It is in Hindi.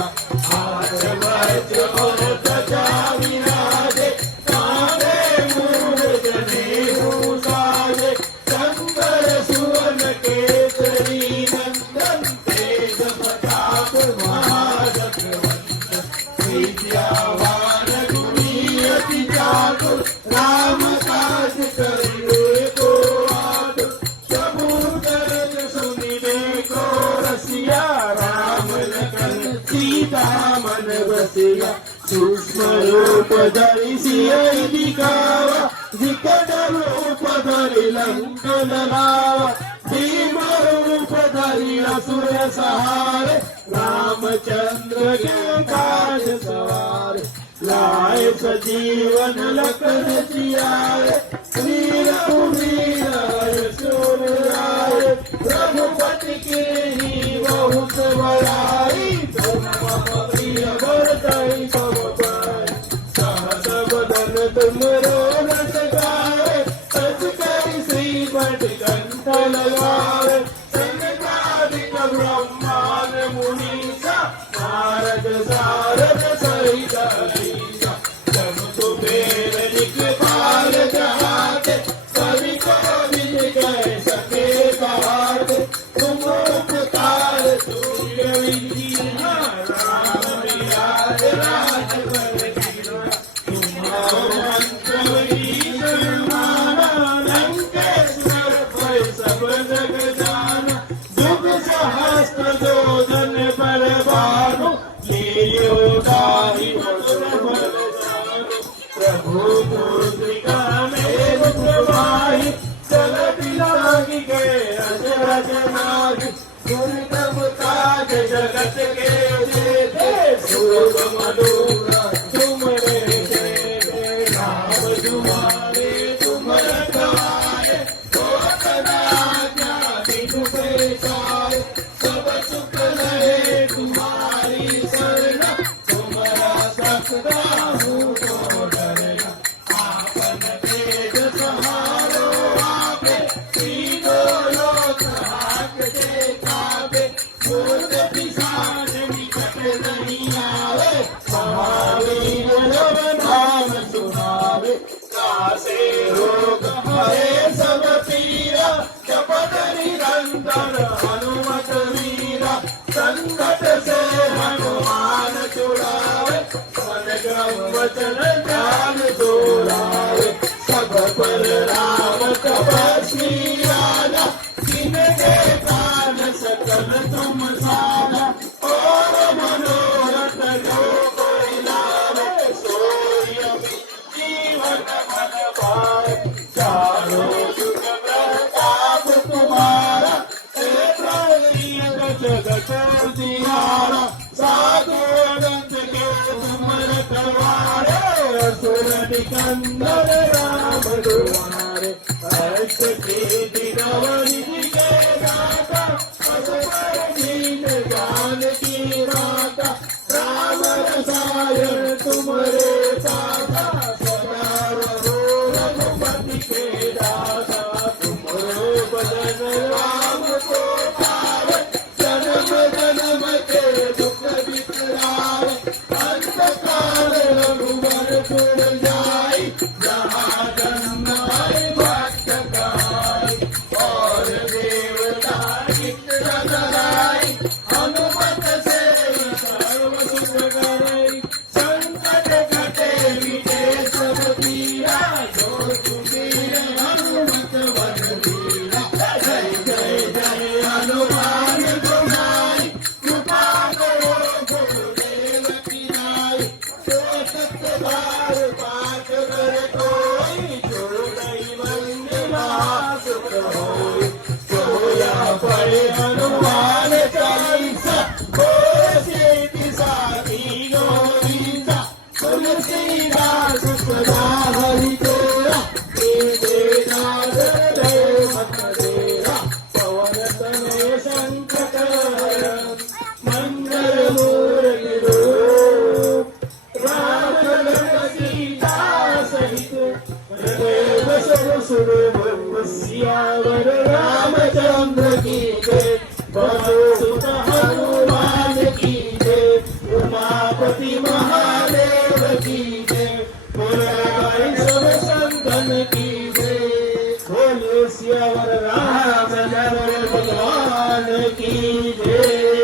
हाथ वज्र और ध्वजा विराजे कांधे मूढ़ जनेऊ साजे शंकर सुवन केसरी नंदन तेज प्रताप महाजगवंदन विद्यावान गुणी अति चातुर राम काज करिवे को आतुर प्रभु करत सुनिवे को रसिया राम लखन सीता मन बसिया सूक्ष्म रूप धरि सियहि दिखावा विकट रूप धरि लंकन लावा भीम रूप धरि असुर सहारे रामचंद्र के काज सवारे लाए सजीवन लखन जियाए श्री रघुवीर सुर आए रघुपति के ही बहुत बड़ाई तुम मम प्रिय भरतहि सब पाए सहस बदन तुम रस गाए सच करि श्रीपद कंठ लगाए सनकादिक ब्रह्मांड मुनीसा नारद सारद सहित अहिसा जब कुबेर दिक्पाल जहाते कवि कोविद कह सके कहाते तुम उपकार तुल्य विधिना राम बिराज राजवर कीना तुम्हारो मंत्र माना लंकेश्वर भय सब जग जाना दुख सहस्त्र जोधन पर भानु लील्यो दाहि मधुर फल जानु प्रभु मुद्रिका मेघ प्रवाहि चलति लागी गए अजरज नागी दुर्गम काज जगत के जेते सुगम मनोहर तुमरे देते राम दुआरे तुम रखवारे कोट राजा बिनु पैसारे सब सुख लहे तुम्हारी शरण तुम्हारा सकता हूँ तो डरना आपन तेज सहारो आपे तीनों लोक हाकते काबे भूत पिशाच निकट नहीं आवे महावीर जब नाम सुनावे कासे रोग हरे सब पीरा जपत निरंतर हनुमत वीरा संकट से हनुमान छुड़ावे मन क्रम वचन ध्यान दोहरावे सब पर राम तपस्वी राजा जिनके प्राण सकल तुम साजा और मनोरथ जो कोई लावे सोई जीवन मन पाए चारों जुग प्रताप तुम्हारा जगत दियारा साधु अनंत के तुम रखवारे असुर निकंदन राम दुआरे अष्ट सिद्धि नवनिधि के दाता असुर दीन जानकी माता राम रसायन तुमरे साथा सदा रहो रघुपति के दाता तुमरो बदन राम को पावे जन्म जन्म के दुख बिसरावे अंत काल रघुवर पुर जाई जहाँ जन्म भक्त कहाई और गणपति महादेव की जय, बोले सब संतन की जय, बोले सियावर रामचंद्र भगवान की जय।